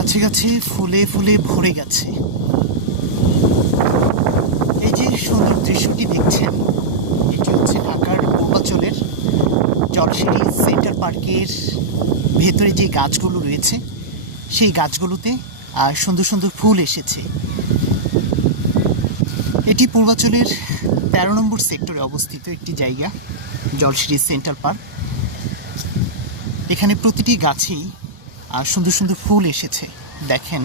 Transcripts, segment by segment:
গাছে গাছে ফুলে ফুলে ভরে গেছে। এই যে সুন্দর দৃশ্যটি দেখছেন, এটি হচ্ছে ঢাকার পূর্বাঞ্চলের জলশিরি সেন্টার পার্কের ভেতরে যে গাছগুলো রয়েছে সেই গাছগুলোতে সুন্দর সুন্দর ফুল এসেছে। এটি পূর্বাঞ্চলের 13 নম্বর সেক্টরে অবস্থিত একটি জায়গা, জলশিরি সেন্টার পার্ক। এখানে প্রতিটি গাছেই সুন্দর সুন্দর ফুল এসেছে। দেখেন,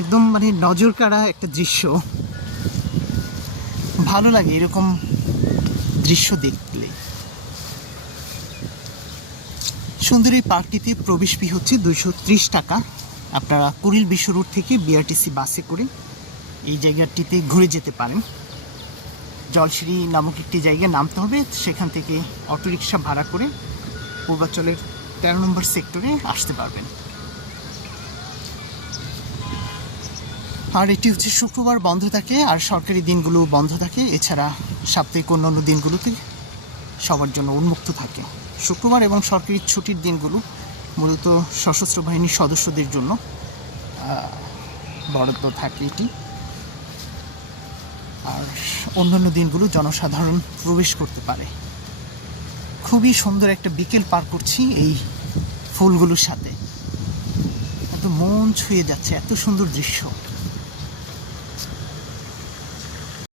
একদম মানে নজর কাড়া একটা দৃশ্য। ভালো লাগে এরকম দৃশ্য দেখলে। সুন্দর এই পার্কটিতে প্রবেশ ফি হচ্ছে 230 টাকা। আপনারা কুড়িল বিশ্ব রোড থেকে বিআরটিসি বাসে করে এই জায়গাটিতে ঘুরে যেতে পারেন। জলশিরি নামক একটি জায়গায় নামতে হবে, সেখান থেকে অটোরিকশা ভাড়া করে পূর্বাঞ্চলের 13 নম্বর সেক্টরে আসতে পারবেন। আর এটি হচ্ছে শুক্রবার বন্ধ থাকে, আর সরকারি দিনগুলো বন্ধ থাকে। এছাড়া সাপ্তাহিক অন্যান্য দিনগুলোতে সবার জন্য উন্মুক্ত থাকে। শুক্রবার এবং সরকারি ছুটির দিনগুলো মূলত সশস্ত্র বাহিনীর সদস্যদের জন্য বরাদ্দ থাকে এটি। আর অন্যান্য দিনগুলো জনসাধারণ প্রবেশ করতে পারে। খুবই সুন্দর একটা বিকেল পার করছি এই ফুলগুলোর সাথে। এত মন ছুঁয়ে যাচ্ছে, এত সুন্দর দৃশ্য।